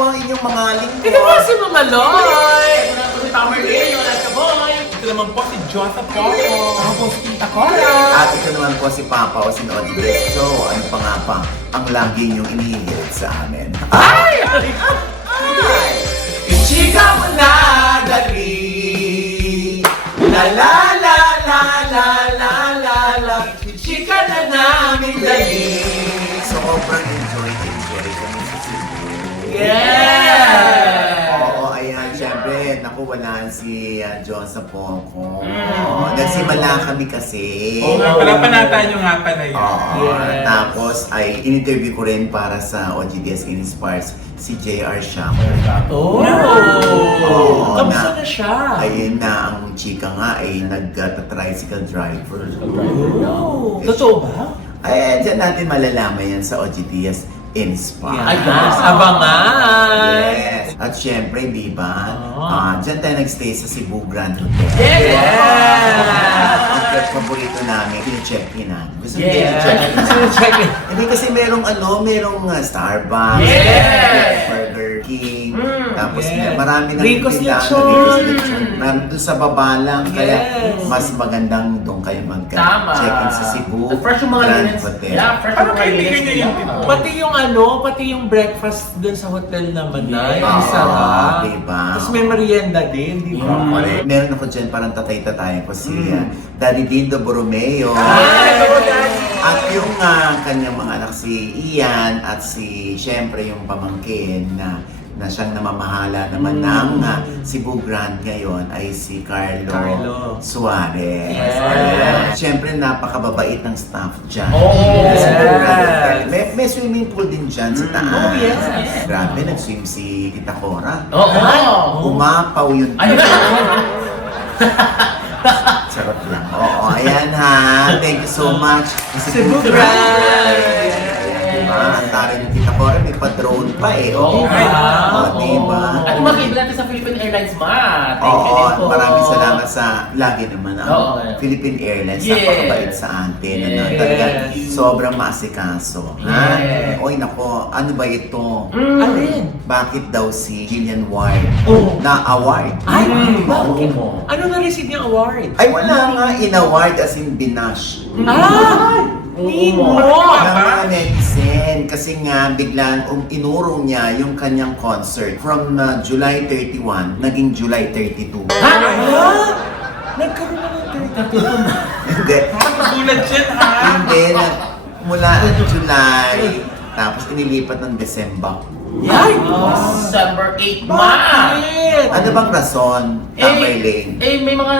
po ang inyong mga lingkod. Ito po si Mama Loy! Ito na po si Tamer Lee, yung Alaska Boy. Ito naman po si Joseph Poco. Ako po si Tita Cora. At ito naman po si Papa o si Nodi. So, ano pa nga pa ang lagi niyong inihirit sa amin? Ay! Ichika mo na dali. La la la la la la la la. Ichika na namin dali. Sobrang enjoy kami sa Cebu. Yeah! Oo, ayan, syempre, naku, wala si John sa Poco. Nagsimala kami kasi. Oo nga pala, panata nyo nga pala yun. Oo, Yes. tapos ay in-interview ko rin para sa OGDS Inspires si JR Shaker. Oh! Oo, Kamusta na siya? Ayun na, ang chika nga ay nag-tricycle driver. Oh! Totoo ba? Ay, dyan natin malalaman yan sa OGDS Inspire. Ay, yes. Abangan! Yes. At syempre, di ba? Dyan tayo nagstay sa Cebu Grand Hotel. Yeah! Ang favorito namin, kine-check-in namin. Gusto mo Yeah! kine-check-in? Check it. Hindi kasi merong Starbucks, Yes! Burger King, tapos Yes. marami na Ricos tindahan na Lechon. Ricos Lechon. Doon sa baba lang, kaya Yes. mas magandang doon kayo Tama. mag-check-in sa Cebu Fresh yung mga Grand units. Hotel. Yeah, fresh Parang yung mga kaibigan units niya nila. yun. Pati yung breakfast dun sa hotel naman na, Yeah. yung sarap. Diba? Tapos may merienda din, di ba? Correct. Meron ako dyan parang tatay-tatayan ko si Daddy Dindo Borromeo. At yung kanyang mga anak si Ian at syempre yung pamangkin na siyang namamahala naman ng Cebu Grand ngayon ay si Carlo Suarez. Yes. Ayan. Syempre napakababait ng staff dyan. Oh, Sa Cebu yes. Grand Hotel. May swimming pool din dyan sa taas. Oh, yes. Grabe, nag-swim si Tita Cora. Oo! Umapaw yun. Ano ba? Sarap lang. Oo, ayan ha. Thank you so much. Cebu Grand! Diba? Ang tari ng Tita Cora, may pa-drone pa eh. Oo. Diba? At umakibig natin sa Philippine Airlines, Ma. Thank you Oo, din po. maraming salamat sa lagi naman ang Oo. Philippine Airlines. Yes. Napakabait sa atin. Ano, Yes. talaga, sobrang maasikaso. Ha? Yes. Oy, nako, ano ba ito? Alin? Bakit daw si Gillian Ward na award? Ay, bakit mo? Ano na-receive niyang award? Ay, wala nga in-award as in binash. Nino! Ng mga netizen kasi nga biglang inurong niya yung kanyang concert from July 31 naging July 32. Nagkaroon na ng 32. Hindi. Nagulat yan, ha? Hindi. Mula July tapos inilipat ng December. Ay! December 8, Ma! Bakit? Ano bang rason? Tamerlane? May mga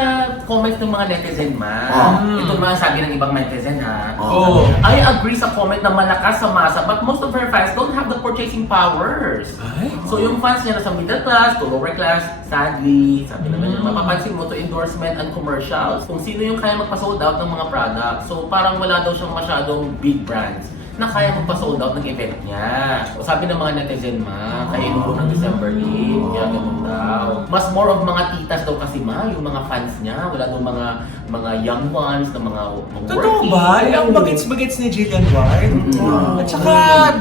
comments ng mga netizen, Ma. Ito mga sabi ng ibang netizen, ha. Oo. I agree sa comment na malakas sa masa, but most of her fans don't have the purchasing powers. Ay? So yung fans niya nasa middle class to lower class, sadly, sabi naman niya, mapapansin mo to endorsement and commercials. Kung sino yung kaya magpa-sold out ng mga products. So parang wala daw siyang masyadong big brands na kaya magpa-sold out ng event niya. So sabi ng mga netizen, Ma, kaya inuro ng December 8, kaya ganun daw. Mas more of mga titas daw kasi, Ma, yung mga fans niya. Wala daw mga young ones, na mga Totoo working. ba? Ang bagets-bagets ni Jillian Ward. Mm. At saka,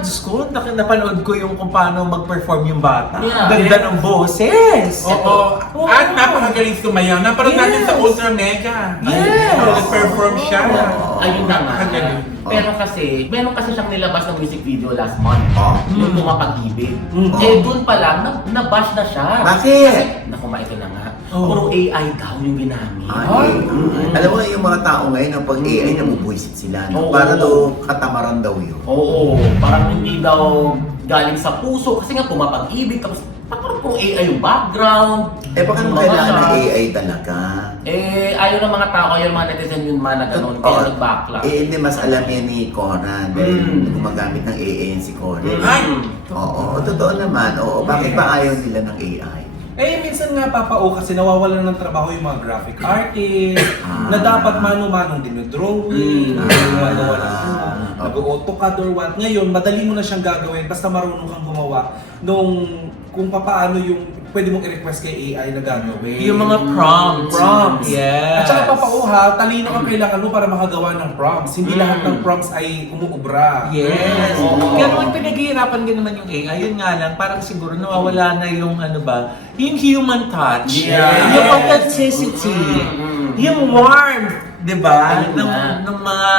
Diyos ko, napanood ko yung kung paano mag-perform yung bata. Yeah. Ganda ng boses. Oo. At napakagaling sumayaw. Naparod natin sa Ultra Mega. Yes. Nag-perform siya. Ayun na nga. Napakagaling. Pero kasi, meron kasi siyang nilabas ng music video last month. Yung Pumapag-ibig. Dun pa lang, nabash na siya. Bakit? Kasi, naku, Ma, ito na nga. Puro AI daw yung ginamit. Alam mo yung mga tao ngayon na pag AI nabubuisit sila. No? Oo. Para daw katamaran daw yun. Oo, parang hindi daw galing sa puso. Kasi nga, Pumapag-ibig. Tapos, parang puro AI yung background. Eh baka naman Mga kailangan ng shots. AI talaga. Ayaw ng mga tao, ayaw ng mga netizen yun, Ma, na ganun. Kaya nag-backlash. Hindi, mas alam yan ni Cora dahil gumagamit ng AI yan si Cora. Ay! Oo, totoo naman. Oo, bakit ba ayaw nila ng AI? Eh, minsan nga Papa O kasi nawawalan ng trabaho yung mga graphic artist na dapat mano-manong dinodrawing, gumagawa ng nag-AutoCAD or what. Ngayon, madali mo na siyang gagawin basta marunong kang gumawa nung kung paano yung pwede mong i-request kay AI na gagawin. Yung mga prompts. Prompts. Yes. At saka papauha, talino ang kailangan mo para makagawa ng prompts. Hindi lahat ng prompts ay umuubra. Yes. Oo. Kaya naman pinaghihirapan din naman yung AI. Yun nga lang, parang siguro nawawala na yung ano ba, yung human touch. Yeah. Yung authenticity. Yung warmth. Diba? Ayun na. Ng mga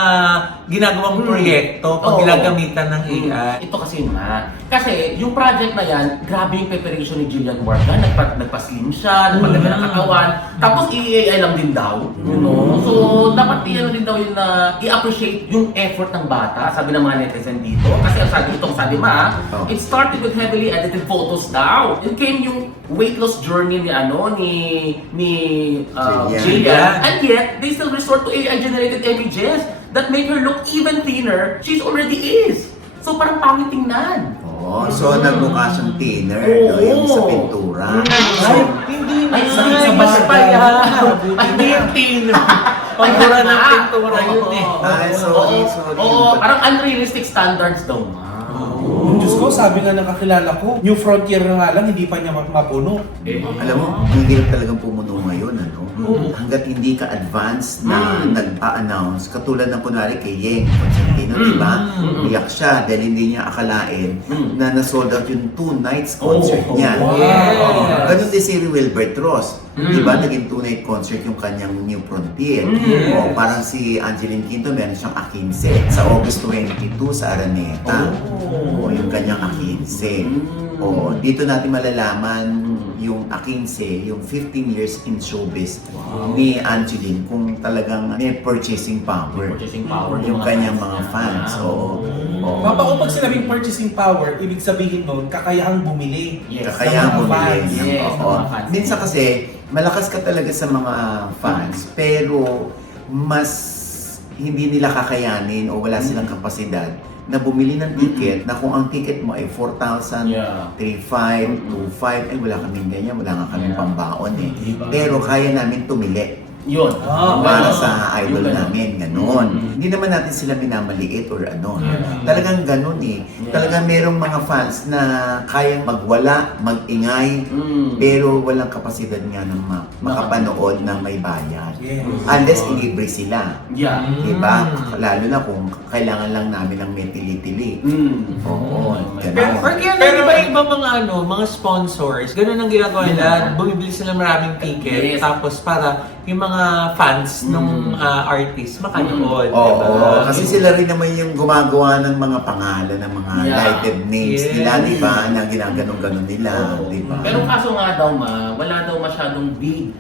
ginagawang proyekto pag Oo. ginagamitan ng AI. Ito kasi nga. Kasi yung project na yan, grabe yung preparation ni Jillian Ward. Nagpa-slim siya, nagpagdaga ng katawan. Tapos i-AI lang din daw. You know? So, dapat i-ano din daw yun na i-appreciate yung effort ng bata. Sabi ng mga netizen dito. Kasi ang sabi it started with heavily edited photos daw. It came yung weight loss journey ni Jillian. And yet, they still resort to AI-generated images that make her look even thinner she's already is. So parang pangit tingnan. So nagmukha siyang thinner, no, yung sa pintura. So, Hindi na. Ay, Sa mas pa yan. Hindi yung tino. Pagdura ng pintura yun eh. Parang unrealistic standards daw ma. Diyos ko, sabi nga ng kakilala ko, New Frontier na nga lang, hindi pa niya mapuno. alam mo, ang hirap talagang pumuno ngayon, ano? Hanggat hindi ka advanced na nag-a-announce, katulad ng kunwari kay Yeng Constantino, di ba? Umiyak siya dahil hindi niya akalain na na-sold out yung 2 nights concert niya. Yes. Ganun din si Wilbert Ross. Di ba? Naging 2-night concert yung kanyang New Frontier. O, parang si Angeline Quinto, meron siyang A15 sa August 22 sa Araneta. O, yung kanyang A15. O, dito natin malalaman yung A15, yung 15 years in showbiz ni Angeline kung talagang may purchasing power. Purchasing power Yung kanyang mga fans. Oo. Pag sinabing purchasing power, ibig sabihin nun, kakayahang bumili. Yes. Kakayahang Ng mga bumili. fans. Yes, Oo. ng mga fans. Minsan kasi, malakas ka talaga sa mga fans, pero mas hindi nila kakayanin o wala silang kapasidad na bumili ng ticket na kung ang ticket mo ay 4,000, Yeah. 3,500, 2,500, ay wala kaming ganyan, wala nga kaming Yeah. pambaon eh. Diba? Pero kaya namin tumili Yun. para sa idol Yun. namin, ganon. Hindi naman natin sila minamaliit or ano. Yeah. Talagang ganon eh. Yeah. Talagang merong mga fans na kayang magwala, magingay, pero walang kapasidad nga na makapanood na may bayad. Yes. Unless ilibre sila. Yeah. Diba? Lalo na kung kailangan lang namin ng may tili-tili. Oo, ganon. Or kaya na, di ba iba mga sponsors, ganun ang ginagawa nila, bumibili sila maraming ticket, Yes. tapos para yung mga fans nung artist makanood. Oo, diba? kasi sila rin naman yung gumagawa ng mga pangalan, ng mga Yeah. lighted names Yes. nila, di ba? Na ginaganon-ganon nila, di ba? Pero kaso nga daw wala daw masyadong big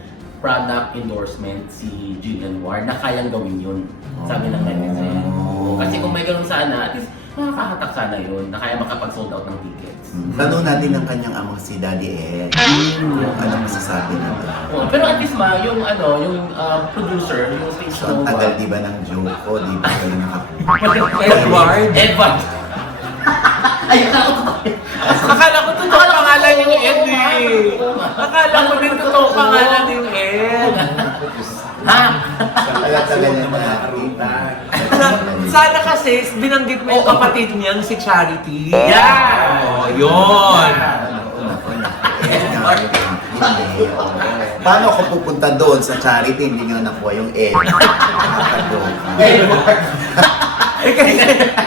product endorsement si Jillian Ward na kayang gawin yun. Sabi ng netizen. Kasi kung may ganun sana, at least makakahatak sana yun na kaya makapag-sold out ng tickets. Tanong natin ng kanyang ama si Daddy Ed kung ano masasabi nito. Pero at least yung producer, yung stage So, ang tagal di ba ng joke ko, di ba kayo nakakuha? Edward. Ayun na ako. Akala ko totoo pangalan yung Ed eh. Akala ko din totoo pangalan yung Ed. Ha? Tagal na nakakita. Sana kasi binanggit mo yung kapatid niyang si Charity. Yeah! Oh, yun. Paano ako pupunta doon sa charity, hindi nyo nakuha yung Ed? Eh kasi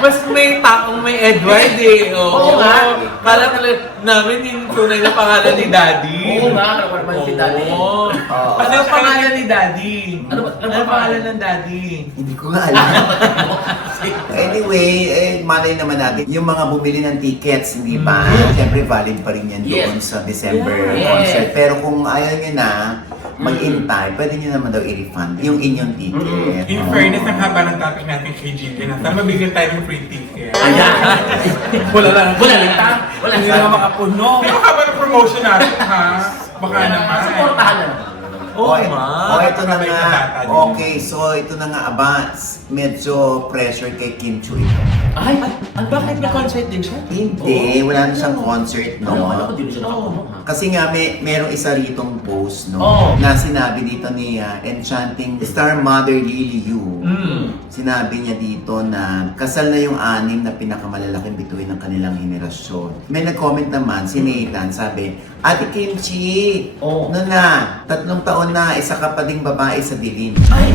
mas may taong may Edward eh. Oo nga. Kala namin yung tunay na pangalan ni Daddy. Oo nga, naman si Daddy. Oo. Ano yung pangalan ni Daddy? Ano ba- Ano yung pangalan ng Daddy? Hindi ko nga alam. Anyway, malay naman natin, yung mga bumili ng tickets, hindi ba? Siyempre valid pa rin yan doon Yes. sa December Yes. concert. Pero kung ayaw nyo na mag-intay, pwede nyo naman daw i-refund yung inyong ticket. In fairness, ang haba ng topic natin kay Jillian. Sana mabigyan tayo ng free ticket. Ayan. Wala lang. Wala lang ta. Wala Hindi lang. na makapuno. Pero haba ng promotion natin, ha? Baka naman. Supportahan na naman. Oo, ma. ito na Nakakabay nga. na bata din. Okay, so ito na nga, medyo pressure kay Kim Chu ito. Ay, Bakit may concert din siya? Hindi, wala na siyang concert, no? Ano ko, di na siya nakakulong ha? Kasi nga, merong isa ritong post, no? Oo. Na sinabi dito ni Enchanting Star Mother Lily Yu. Sinabi niya dito na kasal na yung 6 na pinakamalalaking bituin ng kanilang henerasyon. May nag-comment naman, si Nathan, sabi, Ate Kimchi, Oo. no na, 3 taon na, isa ka pa ding babae sa dilim. Ay,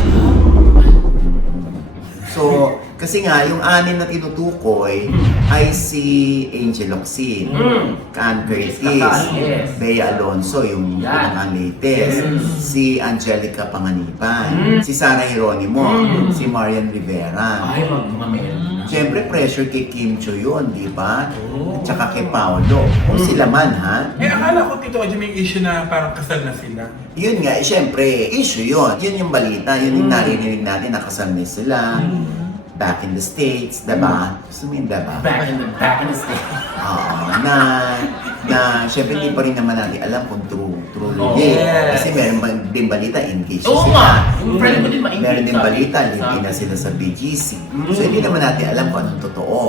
So, kasi nga, yung 6 na tinutukoy ay si Angel Locsin, Can Curtis, Yes. Bea Alonso, yung Yan. pinaka-latest, si Angelica Panganiban, si Sarah Geronimo, si Marian Rivera. ay, mga meron na. Siyempre, pressure kay Kim Cho yun, di ba? At saka kay Paolo. Kung sila man, ha? Akala ko Tito Oji may issue na parang kasal na sila. Yun nga, siyempre, issue yun. Yun yung balita, yun yung narinig natin, nakasal na sila. Back in the States, diba? Gusto mo yun, diba? Back in the state. Oo, na syempre hindi pa rin naman natin alam kung true Oh, yun. yes. Kasi meron din balita, engaged Oo sila. nga, yung friend ko din ma-engage Meron din sa- balita, sa- hindi na sila sa BGC. So hindi naman natin alam kung anong totoo.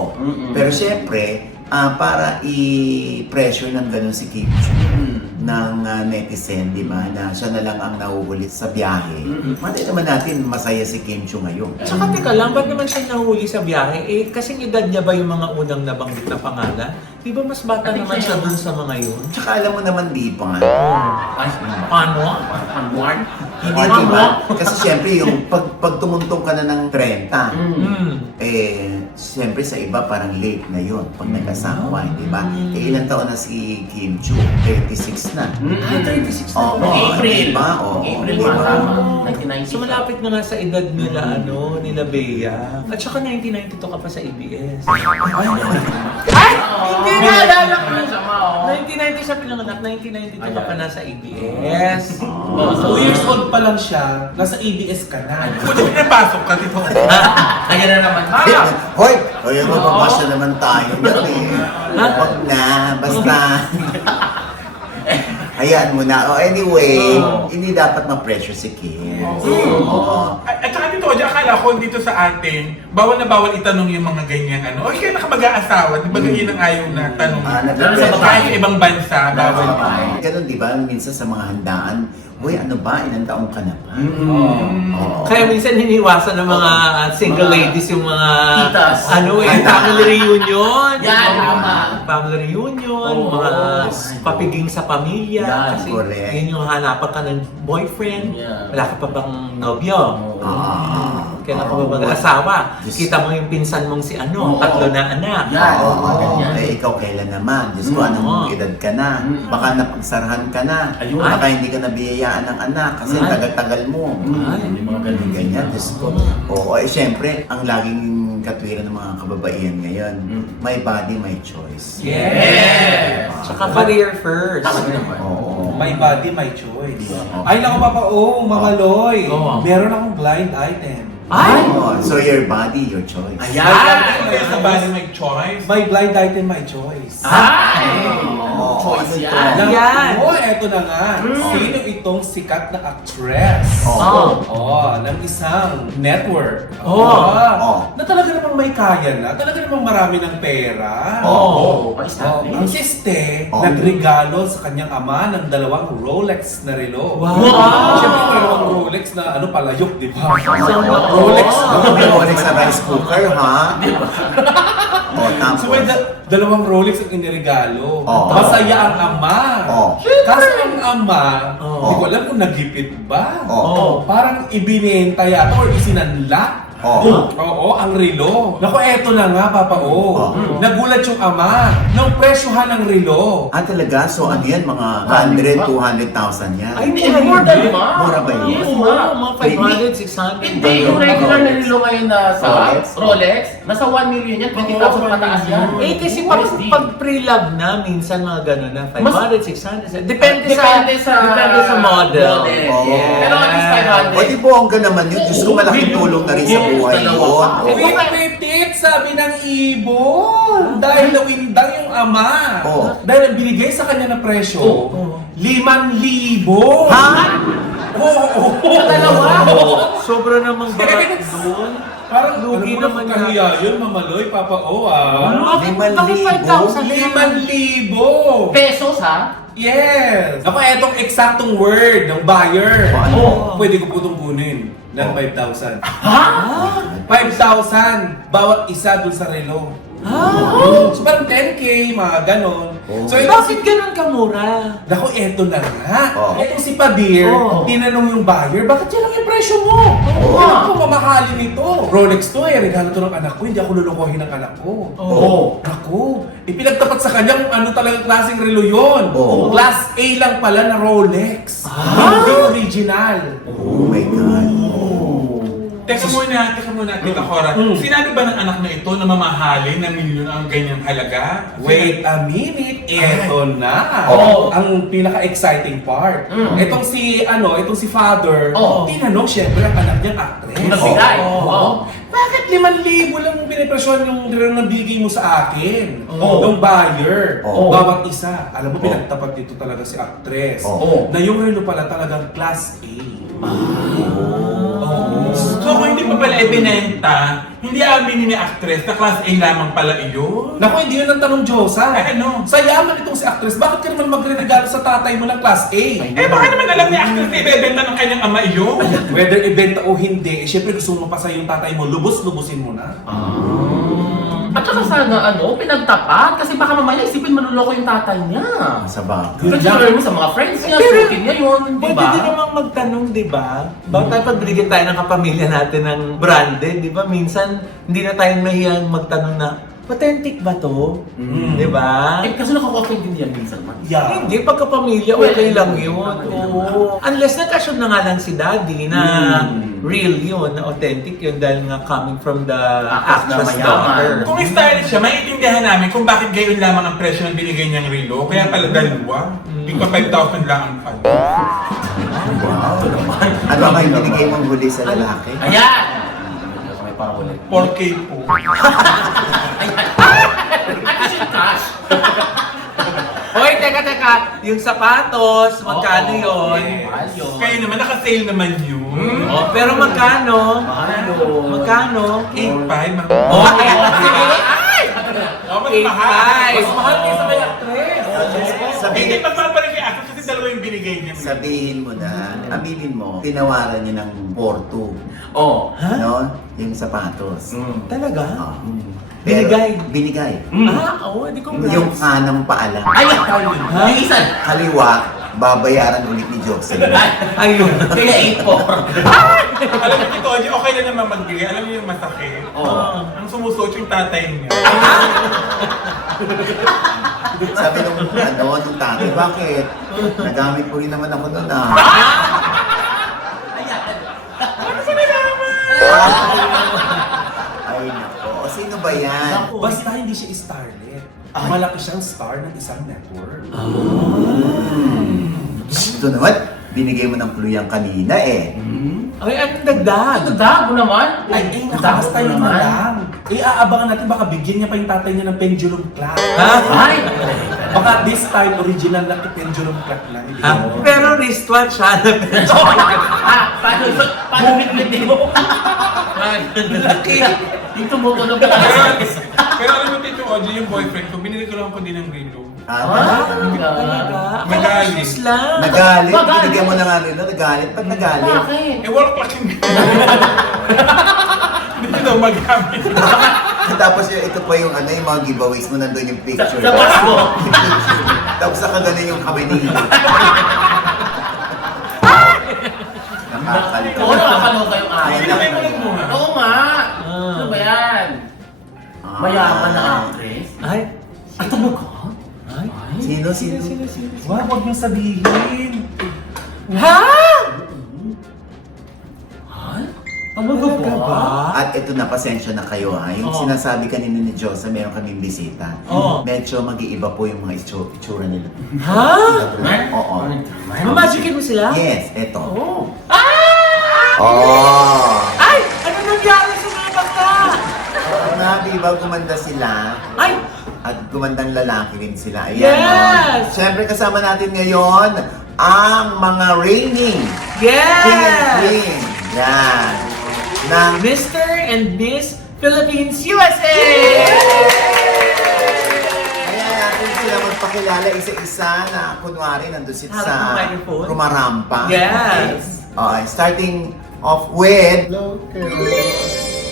Pero syempre, para i-pressure ng ganun si Kim Chu, ng netizen, di ba, na siya na lang ang nahuhuli sa biyahe. Matay naman natin masaya si Kim Chu ngayon. Tsaka teka lang, ba't naman siya nahuli sa biyahe? Eh, kasing edad niya ba yung mga unang nabanggit na pangalan? Di ba mas bata I think naman siya siya- dun sa mga yun? Tsaka alam mo naman di pa nga. Ay, Paano? Unborn? Hindi, di ba? Kasi syempre yung pag tumuntong ka na ng 30, siyempre sa iba parang late na yun pag nag-asawa, di ba? Ilang taon na si Kim Chu? 36 na. 36 na. Oo, April. di ba? Oo, April di ba? tama. 1990. So malapit na nga sa edad nila, nila Bea. At saka 1992 ka pa sa ABS. Ay! Hindi na alala ko! 1990 siya pinanganak, 1992 ka pa nasa ABS. Oh, 2 years old pa lang siya, nasa ABS ka na. Kung pinapasok ka, Tito Oji. Kaya na naman. Hoy! Hoy, mapapasya naman tayo. Huwag na, basta. Hayaan mo na. Oh, anyway, hindi dapat ma-pressure si Kim. Oo. At saka Tito Oji, akala ko dito sa atin, bawal na bawal itanong yung mga ganyan ano. O kaya nakamag-aasawa, di ba ganyan ang ayaw na tanong? Lalo sa babae. Kahit sa ibang bansa, bawal. Ganun, di ba? Minsan sa mga handaan, uy, ano ba? Ilang taong ka na ba? Oo. Kaya minsan hiniwasan ng mga single ladies yung mga Titas. family reunion. Yan, Mga tama. Family reunion, Oo. mga papiging sa pamilya. Yan, Kasi correct. yun yung hanapan ka ng boyfriend. Yeah. Wala ka pa bang nobyo? Kailan ka ba mag-asawa? Diyos. Kita mo yung pinsan mong si Oo. 3 na anak. Yan. Oo, Ganyan. eh, ikaw kailan naman? Diyos ko, anong edad ka na? Baka napagsarahan ka na. Ayun. Baka hindi ka nabiyayaan ng anak kasi Ay. tagal-tagal mo. Ay, yung mga ganun. Ganyan, Diyos ko. Oo, eh syempre, ang laging katwiran ng mga kababaihan ngayon, my body, my choice. Yes! Tsaka career first. Tama din naman. Oo. My body, my choice. Oo. Ay, naku Papa O, Mama Loy. Oo. Meron akong blind item. Ay! Oo, so your body, your choice. Ayan! Kaya sa body may choice. My blind item, my choice. Ay! Oo, Choice ano yan. to? Yan. Oh, eto na nga. Sino itong sikat na actress? Oo. Ng isang network. Oo. Na talaga namang may kaya na. Talaga namang marami ng pera. Oo. Ang siste, Oo. nagregalo sa kanyang ama ng 2 Rolex na relo. Wow. Siyempre, dalawang Rolex na palayok, di ba? Rolex. May Rolex sa rice cooker, ha? O, tapos. So may 2 Rolex ang iniregalo. Oo. Masaya ang ama. Oo. Kaso ang ama, Oo. hindi ko alam kung nagipit ba. Oo. Parang ibinenta yata or isinanla. Oo. Oo, ang relo. Naku, eto na nga, Papa O. Oo. Nagulat yung ama ng presyohan ng relo. Ah, talaga? So, ano yan? Mga 100, 200,000 yan? Ay, Hindi, more than ma. Mura ba yun? Yes, Oo, ma. mga 500, 600. Hindi, yung regular na nilo ngayon na sa Rolex? Rolex, nasa 1 million yan, 20,000 pataas yan. Eh kasi pag, USD. pag pre-love na, minsan mga gano'n na, 500, Mas- 600, depende Depende sa model. model. Oo. Yes. Pero at least 500. O, di bongga naman yun. Diyos ko, malaking tulong na rin sa buhay yun. Pipitit, sabi ng ibon. Dahil nawindang yung ama. Oo. Dahil ang binigay sa kanya na presyo, 5,000. Ha? Oo. Dalawa. Sobra namang barat doon. Parang Lugi naman kahiya yun, Mamaloy, Papa O ah. Bakit 5,000 5,000? Pesos ha? Yes! Ako, etong eksaktong word ng buyer. Ano? Pwede ko po itong kunin ng 5,000. Ha? 5,000 bawat isa dun sa relo. So parang 10K, mga ganon. So ito Bakit ganun kamura? Naku, eto na nga. Oh. Etong si Padir, tinanong yung buyer, bakit yan lang yung presyo mo? Ano ko mamahalin nito? Rolex to eh, regalo to ng anak ko, hindi ako lulukohin ng anak ko. Naku, ipinagtapat sa kanya kung ano talagang klaseng relo yun. Class A lang pala na Rolex. Hindi original. Oh my God. Teka muna, Tita Cora. Sinabi ba ng anak na ito na mamahalin na milyon ang ganyang halaga? Wait a minute, eto na. Ang pinaka-exciting part. Etong si father, tinanong syempre ang anak niyang actress. Nagbigay. Bakit 5,000 lang pinipresyon yung nabigay mo sa akin? Ng buyer. Bawat isa. Alam mo, pinagtapat dito talaga si actress. Na yung relo pala talagang class A. So kung hindi pa pala ibinenta, hindi aminin ni actress na class A lamang pala iyon? Naku, hindi yun ang tanong, Diyosa. Ano? Sa yaman itong si actress, bakit ka naman magre-regalo sa tatay mo ng class A? Baka naman alam ni actress na ibebenta ng kanyang ama iyon. Whether ibenta o hindi, syempre gusto mo mapasaya yung tatay mo, lubos-lubusin mo na. At saka sana pinagtapat kasi baka mamaya isipin manuloko yung tatay niya. Sa bagay. Yun Kasi lang. mo sa mga friends niya, Pero, sukin niya yun, di Pwede ba? din namang magtanong, di ba? Bakit tayo pagbigyan tayo ng kapamilya natin ng branded, di ba? Minsan, hindi na tayo mahiyang magtanong na, authentic ba to? Di ba? Eh, kasi nakaka-offend din yan minsan man. Yeah. Hindi, pagkapamilya, okay lang yun. Oo. Unless nagkasyon na nga lang si daddy na real yun, na authentic yun dahil nga coming from the Actress na actress mayaman. daughter. Kung stylish siya, maiintindihan namin kung bakit gayon lamang ang presyo ng binigay niyang relo. Kaya pala dalawa. Hindi pa 5,000 lang ang pala. Wow. Ano ba yung binigay mong huli sa lalaki? Ayan! May parang ulit. 4K po. At yung cash. Hoy, teka! Yung sapatos, magkano yun? Mahal yun. Kaya naman, naka-sale naman yun. Oh, pero magkano? Mahal yun. Magkano? 8,500. Oh, sige! Oh, mas mahal. Mas mahal kaysa may actress. Hindi, Sabihin, mas mahal pa rin kay actress kasi dalawa yung binigay niya. sabihin mo na, aminin mo, tinawaran niya ng 4-2. Oh. No? Yung sapatos. Talaga? Ah. Binigay? Pero, binigay. Oo, hindi ko Yung kanang paalam. Ay, yung isa. Kaliwa, babayaran ulit ni Jocelyn. Ayun. Kaya 8 po. Alam mo, Tito Oji, okay lang naman magbigay. Alam niyo yung masakit. Oo. Ang sumusuot yung tatay niya. Sabi nung nung tatay, bakit? Nagamit ko rin naman ako doon ah. Ay nako, sino ba yan? Basta hindi siya starlet. Malaki siyang star ng isang network. Ito naman, binigay mo ng clue yan kanina eh. Ay, anong dagdag? Ito dago naman. Ay, nakakasta yun na lang. Aabangan natin, baka bigyan niya pa yung tatay niya ng pendulum clock. Ay! Baka this time, original lang yung pendulum clock lang. Hindi Ah, mo. pero wristwatch siya. Paano bitbitin mo? Dito mo ko na Pero alam mo, Tito Oji, yung boyfriend ko, binili ko lang ko din ng relo. Talaga? Magalit. Sus lang. Nagalit, Magalit. binigyan mo na nga rin, nagalit. Ba't nagalit? Bakit? Eh, wala pa kasing Hindi daw magamit. Tapos ito pa yung yung mga giveaways mo, nandun yung picture. Sa bus mo. Tapos nakaganon yung kamay ni Nakakalito. Oo, nakakaloka yung Ay, akin. Pinagay mo lang muna. Oo nga. Ano ba yan? Mayaman na actress? Ay. Ay, talaga? Ay. Sino? Wag, huwag niyo sabihin. Ha? Talaga ba? At ito na, pasensya na kayo ha. Yung sinasabi kanina ni Diyosa, meron kaming bisita. Oo. Medyo mag-iiba po yung mga itsura nila. Ha? Oo. Mamagicin mo sila? Yes, eto. Oh. Oh! Ay! Ano nangyari sa mga bata? Oo nga, di ba gumanda sila? Ay! At gumandang lalaki rin sila. Ayan, Yes! Siyempre kasama natin ngayon ang mga reigning King and Yes! Queen. Yan. Ng Mr. and Miss Philippines USA! Kaya natin sila magpakilala isa-isa na kunwari nandun sila Harap sa ng microphone. rumarampa. Yes. Okay, starting off with Hello, kayo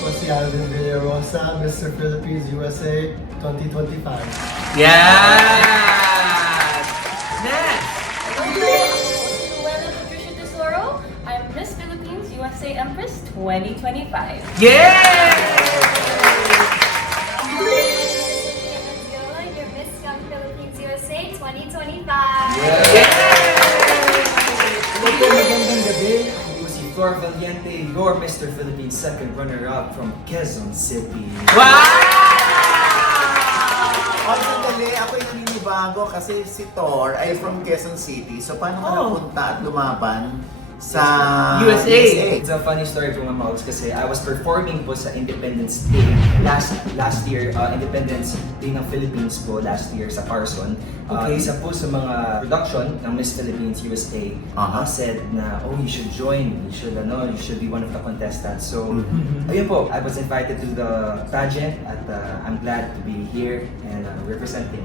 po si Alvin Villarosa, Mr. Philippines USA 2025. Yes! Next! Luella Patricia Tesoro. I'm Miss Philippines USA Empress 2025. Yes! Sophia Menziola, your Miss Young Philippines USA 2025. Hello po, magandang gabi. Ako po si Flor Valiente, your Mr. Philippines second runner-up from Quezon City. Wow! Oh, sandali, ako'y naninibago kasi si Thor ay from Quezon City. So, paano ka Oh. napunta at lumaban sa USA? It's a funny story po, Ma'am Maus, kasi I was performing po sa Independence Day last year, Independence Day ng Philippines po last year sa Carson. Okay. Isa po sa mga production ng Miss Philippines USA said na, oh, you should join, you should be one of the contestants. So, ayun po, I was invited to the pageant at I'm glad to be here and representing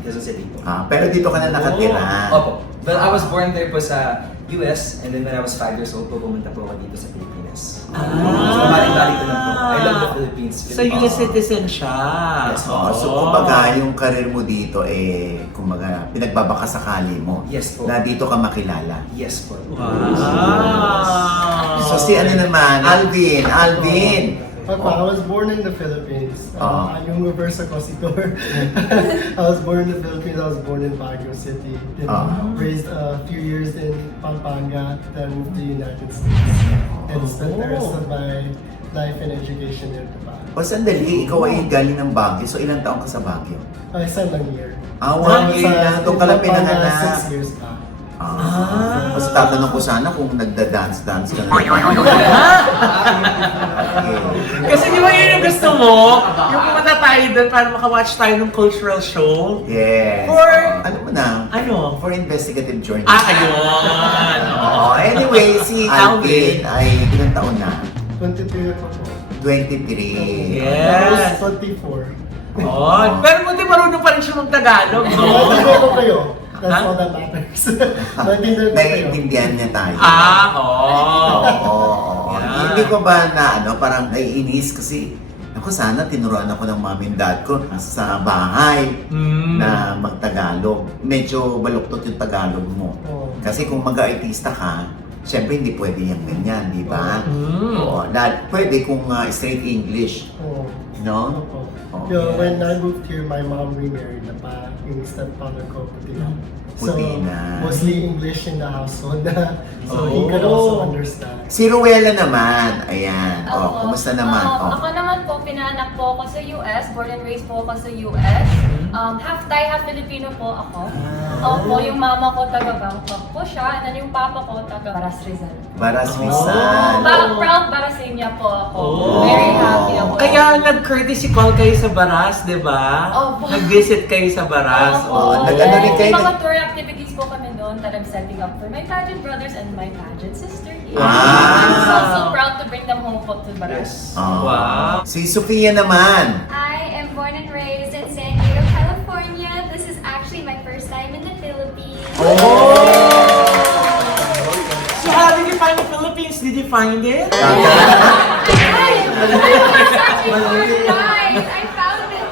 Quezon City po. Pero dito ka na nakatira. Opo. Well, I was born there po sa US and then when I was 5 years old po, pumunta po ako dito sa Pilipinas. So, balik-balik ko lang po. I love the Philippines. So, US citizen siya. Yes. So, kumbaga, yung karir mo dito, kumbaga, pinagbabakasakali mo. Yes po. Na dito ka makilala. Yes po. Wow! So, si ano naman, Alvin. I was born in the Philippines. Yung reverse ako si Thor. I was born in the Philippines. I was born in Baguio City. Then raised a few years in Pampanga. Then moved to the United States. And spent the rest of my life and education in Dubai. O sandali, ikaw ay galing ng Baguio. So, ilang taon ka sa Baguio? Isang lang year. 1 year na. Doon ka lang pinanganak. 6 years back. Mas tatanong ko sana kung nagda-dance-dance ka na. Kasi di ba yun yung gusto mo? Yung pumunta tayo doon para makawatch tayo ng cultural show? Yes. For- ano mo na? Ano? For investigative journalism. Ayun! Anyway, si Alvin ay ilang taon na? 23 ako po. 23. Yes! I was 24. Oh, pero buti marunong pa rin siya mag-Tagalog, no? Naiintindihan ko kayo. That's Huh? all that matters. Naiintindihan ko kayo. Naiintindihan niya tayo. Oo. Oo. Yeah. Hindi ko ba na parang naiinis kasi ako sana tinuruan ako ng mom and dad ko sa bahay na magtagalog. Medyo baluktot yung Tagalog mo. Oo. Kasi kung mag-artista ka, syempre hindi pwede yung ganyan, di ba? Mm. Oo. Pwede kung straight English, Oo. no? Opo. Oh, Yo, yes. when I moved here, my mom remarried na pa yung stepfather ko, puti na. So, Puti na. mostly English in the household na. So, he Oh. could also understand. Si Ruela naman, ayan. Opo. Kumusta naman? Ako naman po, pinaanak po ako sa US, born and raised po ako sa US. Half Thai, half Filipino po ako. Opo, yung mama ko taga Bangkok po siya, and then yung papa ko taga Baras Rizal. Baras Rizal. Proud Barasinya po ako. Oh. Very happy ako. Kaya nag-courtesy call kayo sa Baras, di ba? Opo. Nag-visit kayo sa Baras. Opo. Nag-ano din kayo? May mga tour activities po kami doon that I'm setting up for my pageant brothers and my pageant sister here. Wow. So proud to bring them home po to Baras. Wow. Si Sofia naman. I am born and raised in San Diego, California. This is actually my first time in the Philippines. So how did you find the Philippines? Did you find it? I found it.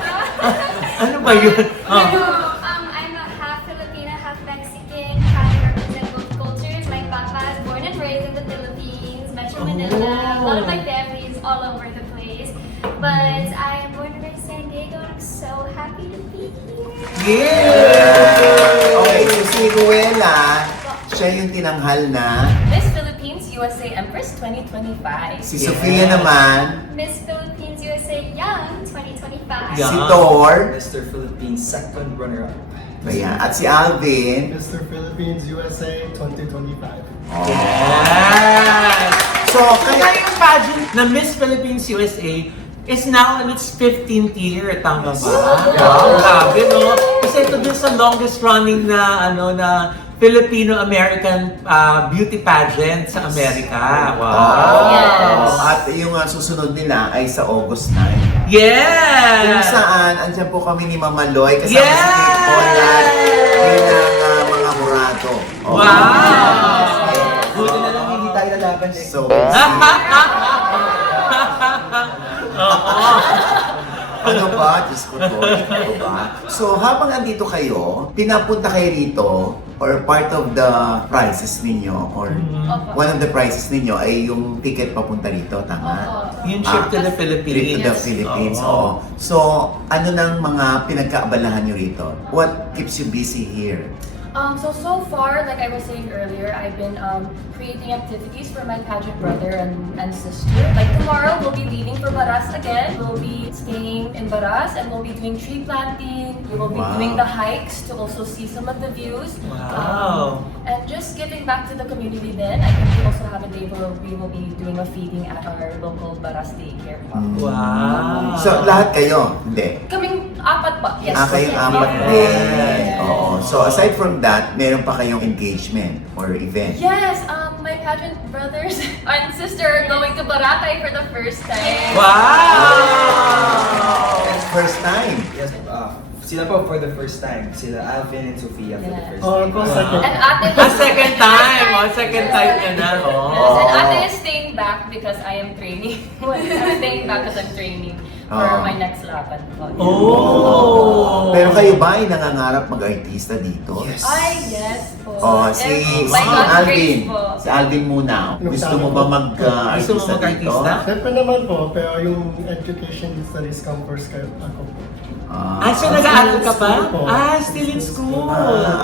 Ano ba yun? I'm a half Filipino, half Mexican, trying to represent both cultures. My papa is born and raised in the Philippines, Metro Manila. A lot of my family is all over the place. But I am born and raised in San Diego, and I'm so happy to be here. Yeah! Okay, so si Ruela, siya yung tinanghal na. Miss Philippines USA Empress 2025. Si Sofia naman. Miss Philippines USA Young 2025. Yeah. Si Thor. Mr. Philippines second runner-up. Ayan. At si Alvin. Mr. Philippines USA 2025. Yes! So, Kaya kaya... yung pageant na Miss Philippines USA is now in its 15th year, tama ba? Wow, grabe no? Kasi isa ito dun sa longest running na Filipino-American beauty pageant sa Amerika. Wow! Yes. At yung susunod nila ay sa August 9. Yes! Kung saan, andyan po kami ni Mama Loy, kasama Yes! si Kate Conrad, bilang mga murado. Wow! Buti na lang hindi tayo lalaban eh. So, ano ba? Diyos ko to. Ano ba? So, habang andito kayo, pinapunta kayo rito, or part of the prizes ninyo, or Opo. one of the prizes ninyo ay yung ticket papunta rito, tama? Opo. Yung trip to the Trip Philippines. to the Philippines, oo. So, ano nang mga pinagkaabalahan nyo rito? What keeps you busy here? So far, like I was saying earlier, I've been creating activities for my pageant brother and sister. Like tomorrow, we'll be leaving for Baras again. We'll be staying in Baras and we'll be doing tree planting. We will be Wow. doing the hikes to also see some of the views. Wow. And just giving back to the community then. I think we also have a day where we will be doing a feeding at our local Baras daycare. Wow. So, lahat kayo? Hindi. Kaming apat pa. Yes. Kayong apat Yes. din. Oo. So, aside from that, meron pa kayong engagement or event? Yes, my pageant brothers and sister are going to Boracay for the first time. Wow! First time. Yes, sila po for the first time. Sila Alvin and Sofia for the Yeah. first Oh, time. go second. And ate Second time! Second time niya na, Yes, and Oh. ate is staying back because I am training. I'm staying back because I'm training for Oh. my next laban po. Oh! Pero kayo ba ay nangangarap mag-artista dito? Yes. Ay, yes po. Oh, si By God's Alvin. grace po. Si Alvin muna. Gusto mo ba Gusto mo mag-artista dito? mag-artista? Siyempre naman po, pero yung education studies come first kayo ako po. So nag-aaral ka pa? School po. Still in school.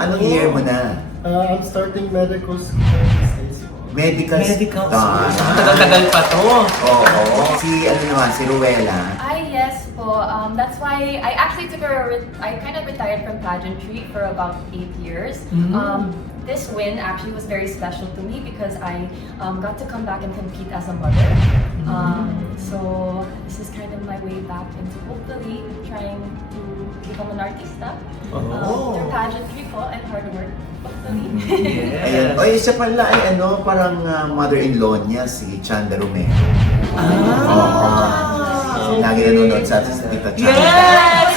Anong year mo na? I'm starting medical school in the States po. Medical. Medical Ah. school. Tagal-tagal pa to. Oo. Si ano naman, si Ruela. Ay, yes po. That's why I actually took I kind of retired from pageantry for about 8 years. This win actually was very special to me because I got to come back and compete as a mother. So this is kind of my way back into hopefully trying to become an artista through pageantry po and hard work. Hopefully. Ayun. O, siya pala ay parang mother-in-law niya, si Chanda Romero. Oo. Lagi nanonood sa atin sa Tita Chanda. Yes!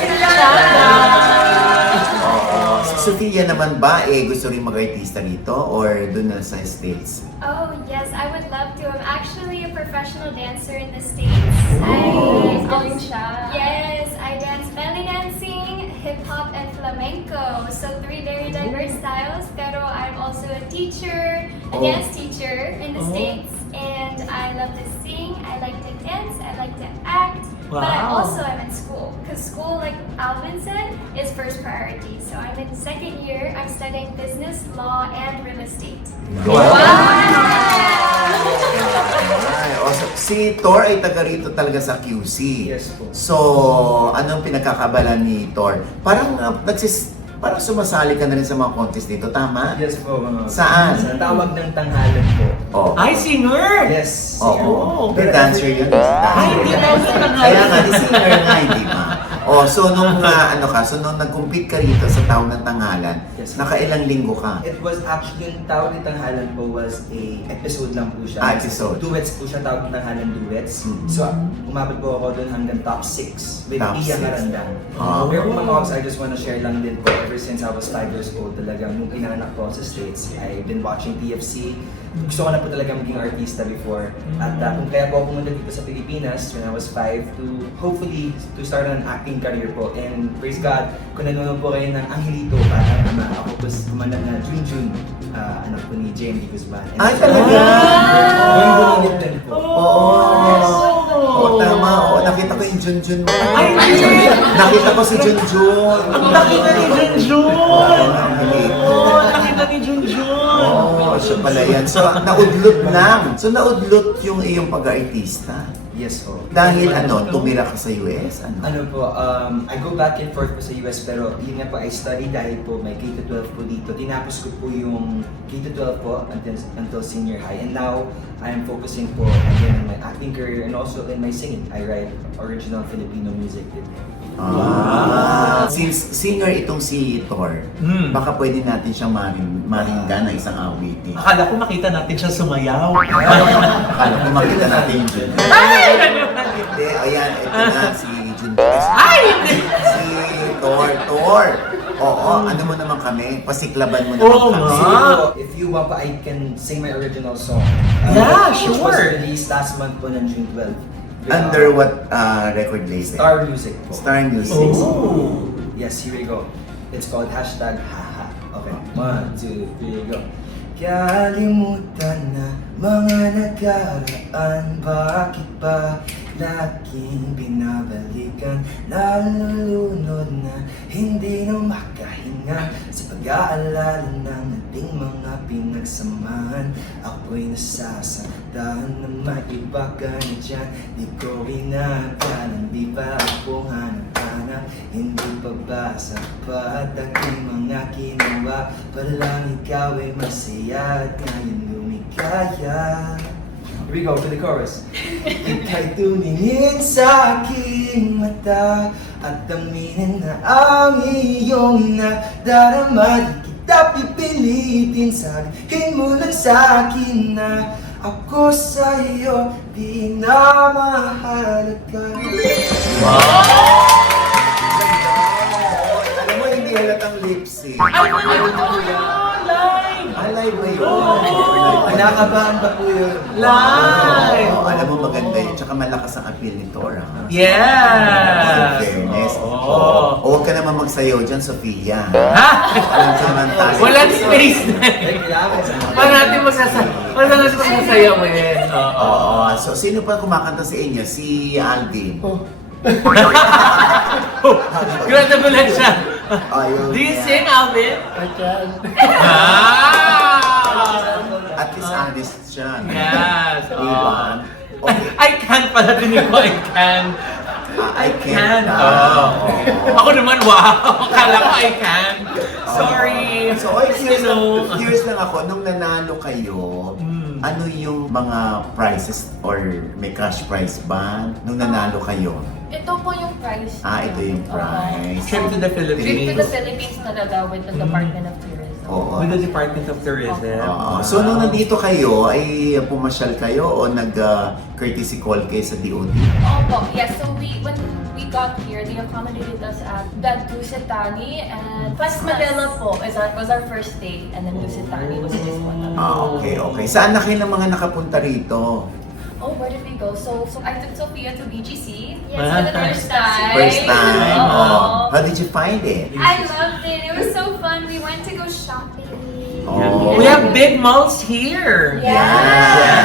Oo. Si Sofia naman ba, gusto rin mag-artista dito or dun na sa States? Oh, yes, I would love to. I'm actually a professional dancer in the States. Galing siya. Yes, I dance belly dancing, hip-hop, and flamenco. So 3 very diverse styles. Pero I'm also a teacher, a dance teacher in the States. And I love to sing, I like to dance, I like to act. But I Wow. also am in school. Because school, like Alvin said, is first priority. So I'm in 2nd year. I'm studying business, law, and real estate. Ay, so, si Thor ay taga rito talaga sa QC. Yes po. So, anong pinagkakabalan ni Thor? Parang parang sumasali ka na rin sa mga contest dito, tama? Yes po. Saan? Sa tawag ng tanghalan po. Oh. Ay, singer! Yes. Oo. Oh. Pero dancer yun. Ay, hindi na ako Kaya nga, di singer nga, hindi ba? Oh, so nung nung nag-compete ka rito sa Taon ng Tanghalan, Yes. nakailang linggo ka? It was actually, yung tawag ng tanghalan po was a episode lang po siya. Episode. Duets po siya, tawag ng tanghalan duets. Mhm. So, umabot po ako doon hanggang top 6 with Top Pia 6. Maranda. Ah. Pero mga Ops, I just wanna share lang din po, ever since I was 5 years old, talagang nung pinanganak po sa States, I've been watching TFC. Gusto ko na po talaga maging artista before. At kung kaya po ako pumunta dito sa Pilipinas when I was 5 to hopefully to start an acting career po. And praise God, kung nanonood po kayo ng Angelito, parang ama, ako po kumanap na Junjun, anak po ni JMD Guzman. And Ay, so, talaga? Yung bumalik din po. Oo, tama. Oo, nakita ko yung Junjun mo. Ay, Nakita ko si Junjun. Ang laki na ni Junjun! Oo, ang laki na ni Junjun! Oo, siya pala yan. So, naudlot lang. So, naudlot yung iyong pag-artista. Yes po. Dahil tumira ka sa US? Ano po, I go back and forth po sa US pero yun nga po, I study dahil po may K-12 po dito. Tinapos ko po yung K-12 po until senior high. And now, I am focusing po again on my acting career and also in my singing. I write original Filipino music. Since singer itong si Thor, baka pwede natin siyang maringgan ng isang awitin. Akala ko makita natin siya sumayaw. Akala ko makita natin yung Jun. Hindi, ayan, ito na si Jun. Si Thor. Oo, ano mo naman kami? Pasiklaban mo naman Oo kami. nga. Siguro, if you want pa, I can sing my original song. Yeah, Which was sure. released last month po ng June 12. Under what record label? Star Music po. Star Music. Oh. Yes, here we go. It's called hashtag haha. Okay, 1, 2, 3, go. Kalimutan na mga nakaraan. Bakit ba laging binabalikan? Nalulunod na hindi na makahinga sa pag-aalala ng ating mga pinagsamahan. Ako'y nasasaktan na maiba ka na dyan. Di ko rinakalang, di ba ako hanap-hanap? Hindi pa ba sapat ang aking mga ginawa? Palang ikaw ay masaya at ngayon lumikaya. Here we go to the chorus. Ika'y tumingin sa aking mata at aminin na ang iyong nadarama. Di kita pipilitin, sabihin mo lang sa akin na ako sa iyo pinamahal ka. Alam mo, hindi halatang lip sync. Ay, totoo yun! Live! Live ba yun? Nakabahan ba po yun? Live! Oo, alam mo, maganda yun. Tsaka malakas ang appeal ni Thor. Yes! In fairness. Oo. Huwag ka naman magsayaw dyan, Sofia. Ha? Alam sa naman tayo. Walang space na. Paano natin magsasayaw eh? Oo. Oo. So, sino pa kumakanta sa inyo? Si Alvin. Grabe mo lang siya. Ayun. Do you sing, Alvin? I can. At least honest siya. Yes. Diba? Okay. I can pala dinig ko, I can. I can. Ako naman, wow. Akala ko I can. Sorry. So, ay, Sino? curious lang ako, nung nanalo kayo, ano yung mga prizes or may cash prize ba nung nanalo kayo? Ito po yung prize. Ito yung prize. Trip to the Trip to the Philippines. Philippines talaga with the Department of Tourism. Oo. With the Department of Tourism. So, nung nandito kayo, ay pumasyal kayo o nag-courtesy call kayo sa DOT? Opo, yes. So when we got here, they accommodated us at the Dusitani and Plus Manila po was our first day, and then Dusitani was this one. Okay. Saan na kayo ng mga nakapunta rito? Oh, where did we go? So I took Sophia to BGC. Yes, for the first time. First time. Oo. How did you find it? I loved it. It was so fun. We went to go shopping. Oh. We have big malls here. Yes.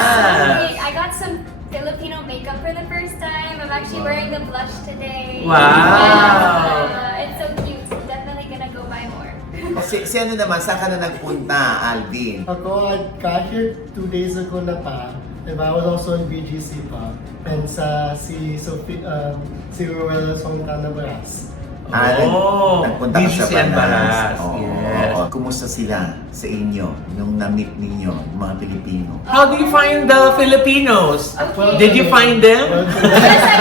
I got some Filipino makeup for the first time. I'm actually wearing the blush today. Wow. It's so cute. So definitely gonna go buy more. Si ano naman, saan ka na nagpunta, Alvin? Ako, I got here 2 days ago na pa. Diba, I was also in BGC pa. And si Ruelas hometown na Baras. Nagpunta ka sa BGC and Baras. Oo. Yes. Kumusta sila sa inyo nung na-meet ninyo, yung mga Pilipino? How do you find the Filipinos? Okay. Did you find them? Yes, I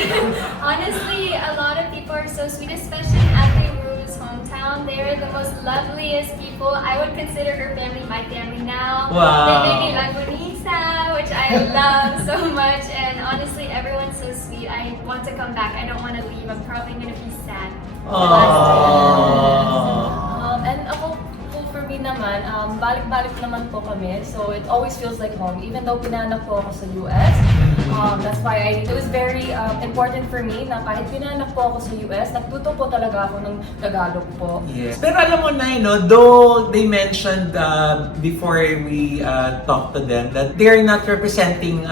did. Honestly, a lot of people are so sweet, especially at Ruelas hometown. They're the most loveliest people. I would consider her family my family now. Wow. They made me Lagunisa, which I love so much. And honestly, everyone's so sweet. I want to come back. I don't want to leave. I'm probably going to be sad. And ako, for me naman, balik-balik naman po kami. So it always feels like home. Even though pinanak po ako sa US, that's why it was very important for me na kahit pinanak po ako sa US, nagtuto po talaga ako ng Tagalog po. Yes. Pero alam mo na, though they mentioned before we talked to them that they're not representing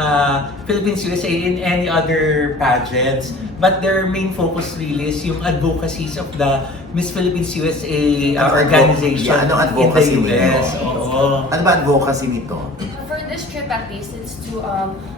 Philippines USA in any other pageants, but their main focus really is yung advocacies of the Miss Philippines USA organization Anong in the advocacy US. nito? Oo. Ano ba advocacy nito? For this trip at least, it's to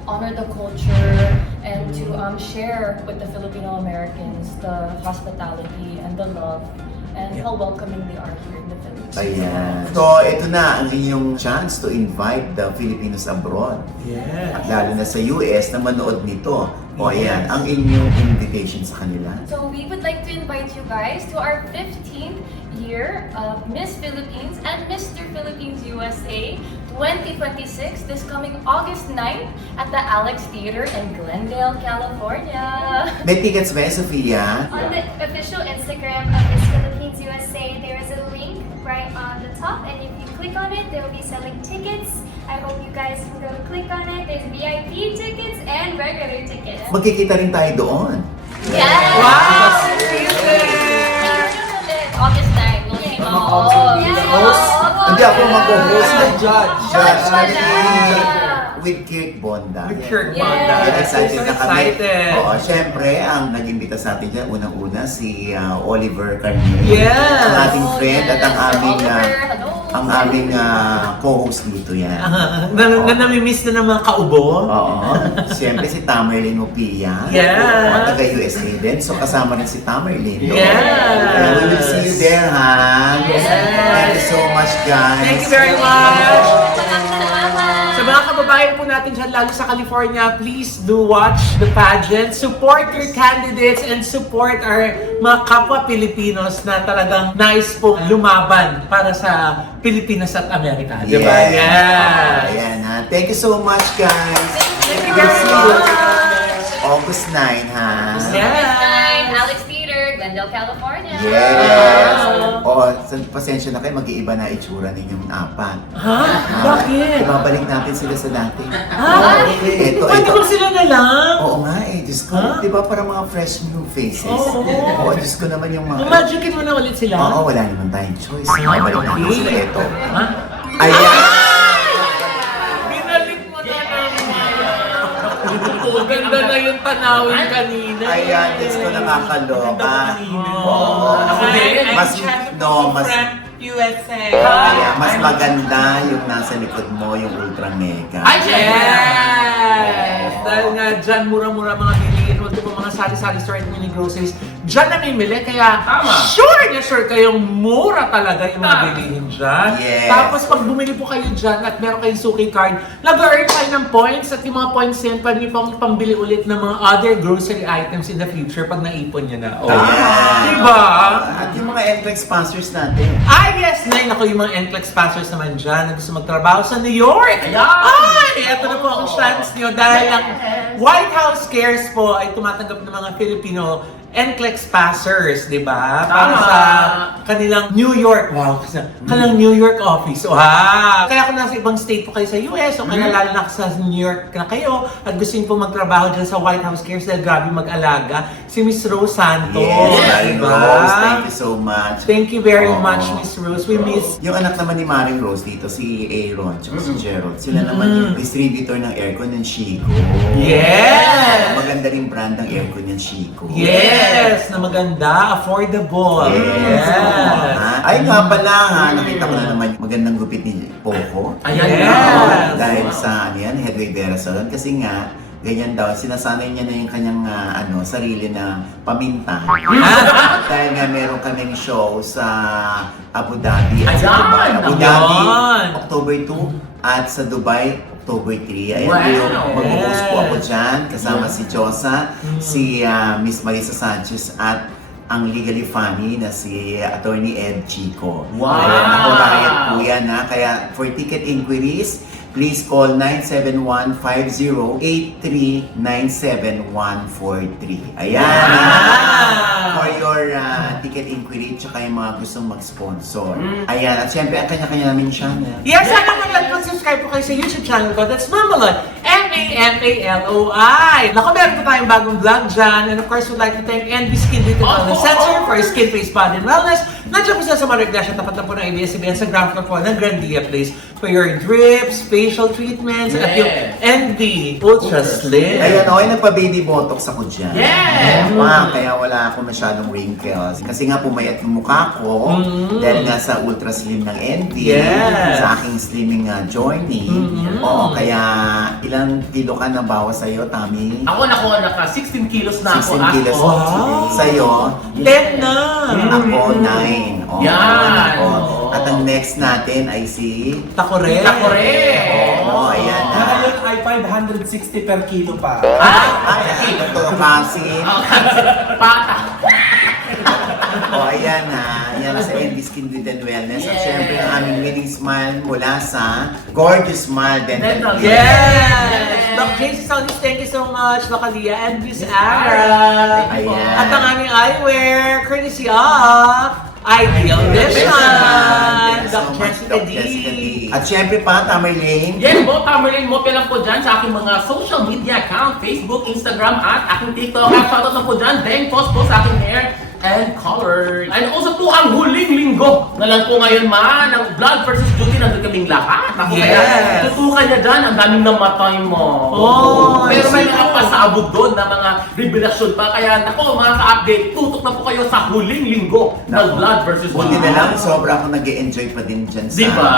honor the culture and to share with the Filipino Americans the hospitality and the love and how welcoming they are here in the Philippines. Ayan. So, ito na ang inyong chance to invite the Filipinos abroad. Yeah. At lalo na sa US na manood nito. O ayan, ang inyong invitation sa kanila. So we would like to invite you guys to our 15th year of Miss Philippines and Mr. Philippines USA 2026 this coming August 9th at the Alex Theater in Glendale, California. May tickets ba, Sofia? On the official Instagram of Miss Philippines USA, there is a link right on the top, and if you click on it, they will be selling tickets. I hope you guys can go click on it. There's VIP tickets and regular tickets. Magkikita rin tayo doon. Yes! Wow! August 9th, we'll see Mama O. Yes! Hindi ako mag-host ng Judge Judge pala. with Kirk Bonda. With Kirk Yes. Bonda. Kaya excited So na kami. excited. Oo, syempre, ang nag-imbita sa atin dyan, unang-una si Oliver Carnier. Yes. Ang ating friend at ang aming Hello. co-host dito yan. Na namimiss na ng mga kaubo. Oo. Siyempre si Tamerlyn Mopia. Yes. Mga taga-USA din. So kasama rin si Tamerlyn. doon. Yes. Kaya we will see you there, ha? Yes. Thank you so much, guys. Thank you very much. Salamat. Sa mga kababayan po natin dyan, lalo sa California, please do watch the pageant. Support your candidates and support our mga kapwa Pilipinos na talagang nais pong lumaban para sa Pilipinas at Amerika. Di ba? Yes. Ayan, ha? Thank you so much, guys. Thank you We'll very see you much. August 9, ha? Yes. Alex Theater, Glendale, California. Yes! Wow. Pasensya na kayo, mag-iiba na itsura ninyong apat. Ha? Bakit? Ibabalik natin sila sa dati. Ha? Ito, Pwede ito. ko sila na lang. Oo nga eh, Diyos ko. Ha? Di ba parang mga fresh new faces? Oo. Oo, Diyos ko naman yung mga... Imagine mo na ulit sila. Oo, wala naman tayong choice. Ibabalik natin Okay. sila ito. Ha? Ayan! Binalik mo na naman. Ganda na yung tanawin kanina. Ayan, Diyos ko nakakaloka. Oo. Ako din. Mas, no, mas... USA. Kaya mas maganda yung nasa likod mo, yung ultra mega. Ay, yes! Dahil nga dyan, mura-mura mga bilihin. Ultimo mga sari-sari store at mini groceries. Dyan namimili, kaya sure na sure kayong mura talaga yung mga bilihin dyan. Yes. Tapos pag bumili po kayo dyan at meron kayong suki card, nag-earn kayo ng points at yung mga points yan, pwede nyo pang pambili ulit ng mga other grocery items in the future pag naipon nyo na. Oh. Ayan. Diba? At yung mga NCLEX sponsors natin. Ay, yes! Nay, ako yung mga NCLEX passers naman dyan na gusto magtrabaho sa New York. Ay! Ito na po ang chance nyo dahil ang White House Cares po ay tumatanggap ng mga Filipino NCLEX passers, di ba? Para sa kanilang New York, kanilang New York office. Wow! Kaya kung nasa ibang state po kayo sa US o kaya lalo na sa New York na kayo at gusto nyo po magtrabaho dyan sa White House Cares dahil grabe mag-alaga, si Miss Rose Santos. Yes, Maring diba? Rose, thank you so much. Thank you very Oo. much, Miss Rose. We miss Yung anak naman ni Maring Rose dito, si Aaron, tsaka si Gerald. Sila naman yung distributor ng aircon ng Chico. Yes! Maganda rin brand ng aircon ng Chico. Yes! Na maganda, affordable. Yes. Yes. Ay nga pala ha, nakita ko na naman yung magandang gupit ni Poco. Ayan. Oo, dahil sa ano yan, Headway Vera Salon. Kasi nga, ganyan daw, sinasanay niya na yung kanyang sarili na paminta. Dahil nga meron kaming show sa Abu Dhabi at sa Ayan! Dubai. Abu Dhabi, Ayan! October 2 at sa Dubai, October 3. Ayan, Wow! yung mag-host po ako Yes. dyan, kasama si Chosa, si Miss Marisa Sanchez at ang legally funny na si Attorney Ed Chico. Wow! Ayan, ako riot po yan ha. Kaya for ticket inquiries, please call 971-50-83-97143. Ayan ha. For your ticket inquiry, tsaka yung mga gustong mag-sponsor. Ayan, at syempre ang kanya-kanya namin channel. Yes, sana mag-subscribe po kayo sa YouTube channel ko. That's Mamalot. M-A-M-A-L-O-I. Naku, meron po tayong bagong vlog dyan. And of course, we'd like to thank NB Skin Beauty Wellness Center for skin, face, body, and wellness. Nandiyan po sa Mario Ignacio, tapat na po ng ABS-CBN sa ground floor po ng Grandia Place for your drips, facial treatments, at yung NB Ultra Slim. Ayan, okay, nagpa-baby botox ako dyan. Yes! Kaya wala ako masyadong wrinkles. Kasi nga pumayat yung mukha ko dahil nga sa ultra slim ng NB, Yes! sa aking slimming journey. Oo, kaya ilang kilo ka na bawas sa'yo, Tami? Ako naka 16 kilos na ako. 16 kilos. Wow. Sa'yo? 10 na! Ako, 9. Oo, Yan. ako. At ang next natin ay si... Takore. Takore. Oo, ayan na. Ngayon ay 560 per kilo pa. Ay, ito kasi. Pata. O, ayan ha. Yan sa ND Skin Dental Wellness. At Yes. syempre, ang aming winning smile mula sa Gorgeous Smile Dental Dental. Care. Yes! Doc Casey Solis, thank you so much, Makalia and Miss Ara. Ayan. At ang aming eyewear, courtesy of Ideal Vision. Doc Jessica D. At syempre pa, Tamerlane. Yes po, Tamerlane mo lang po dyan sa aking mga social media account, Facebook, Instagram, at aking TikTok. At shoutout na po dyan, Deng Post po sa aking hair and color. And also po ang huling linggo na lang po ngayon ng Blood versus Duty, nandun kaming lahat. Ako Yes. kaya, tutukan niya dyan, ang daming namatay mo. Oh, Pero may sino? mga pasabog doon na mga revelasyon pa. Kaya nako mga ka-update, tutok na po kayo sa huling linggo ng Blood versus Buti Duty. na lang, sobra akong nag-e-enjoy pa din dyan sa Diba?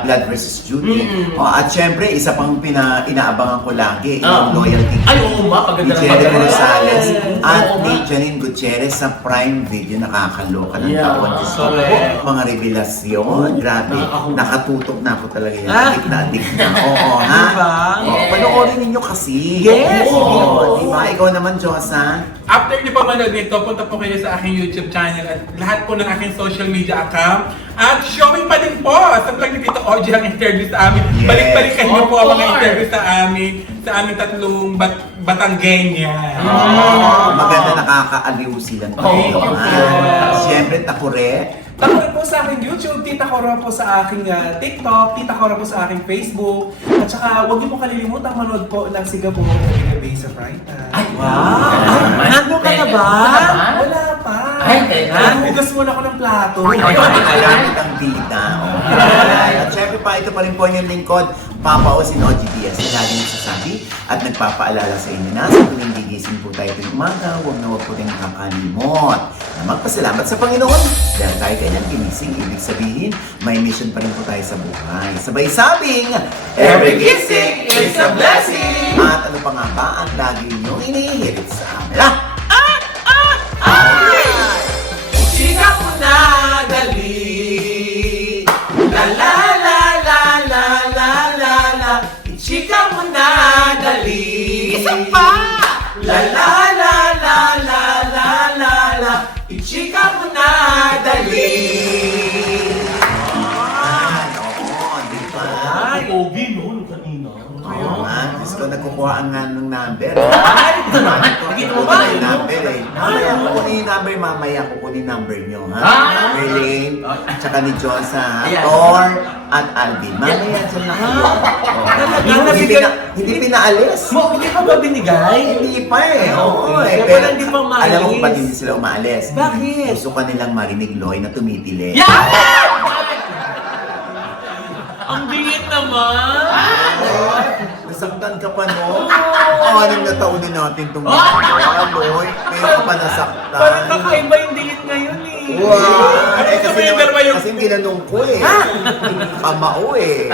Blood vs. Judy. Mm. At syempre, isa pang inaabangan ko lagi, Ah. yung loyalty Ay, oo ba? ni Paganda ng Jerry paganda. Rosales at Oo ni nga. Janine Gutierrez sa Prime Video. Nakakaloka ng Yeah. taon. Diyos ko Correct. po, mga revelasyon. Grabe. Nakakahulog. Nakatutok na ako talaga yan. Ah. Adik na. Oo, ha? Diba? Oo, Yes. panoorin ninyo kasi. Yes. Oo, diba? Ikaw naman, Josa. After niyo pa manood nito, punta po kayo sa aking YouTube channel at lahat po ng aking social media account. At showing pa din po sa vlog ni Tito Oji ang interview sa amin. Yes. Balik-balikan niyo po ang mga Of course. interview sa aming tatlong Batanggenya. Maganda, nakakaaliw silang Oo. tayo. Siyempre, takure. Takore po sa aking YouTube, Tita Cora po sa aking TikTok, Tita Cora po sa aking Facebook. At saka huwag niyo po kalilimutang manood po ng Siga po ng Gabi sa Friday. Ay, Wow! Nandun ka na ba? Wala pa. Ay, teka. Hugas muna ako ng plato. Gamit ang bida. At syempre pa, ito pa rin po yung lingkod, Papa O sin OGDS na lagi nagsasabi at nagpapaalala sa inyo na sa tuwing gigising po tayo tuwing umaga, huwag na huwag po tayong nakakalimot na magpasalamat sa Panginoon dahil tayo kanyang ginising. Ibig sabihin, may mission pa rin po tayo sa buhay. Sabay sabing, every gising is a blessing! At ano pa nga ba ang lagi niyong inihirit sa amin? Chika mo na dali. La la la la la la la la. Chika mo na dali. Isa pa. La la la la la la la la. Chika mo na dali. Oo, di ba? Ay, Obi, no? Nung kanina. Oo nga, Diyos ko, nagkukuha ang nga ng number. Ay, ito naman. Nakita mo ba? Kukunin yung number eh. Mamaya kukunin yung number, mamaya kukunin number nyo, ha? Ah! Merlin, tsaka ni Josa, ha? Ayan. Thor, at Alvin. Mamaya dyan na kayo. Hindi pinaalis. Mo, hindi ka ba binigay? Hindi pa eh. Oo Okay. eh. Kaya pala hindi pa umaalis. alam mo ba't hindi sila umaalis? Bakit? Gusto ka nilang marinig, Loy, na tumitili. Ang bingit naman. Nasaktan ka pa, no? Anim na taon din natin itong Loy. Ngayon ka pa nasaktan. Parang kakaiba yung dingit ngayon eh. Wow! Ay, kasi sumender naman, ba yung- kasi ginanong ko eh. Kamao eh.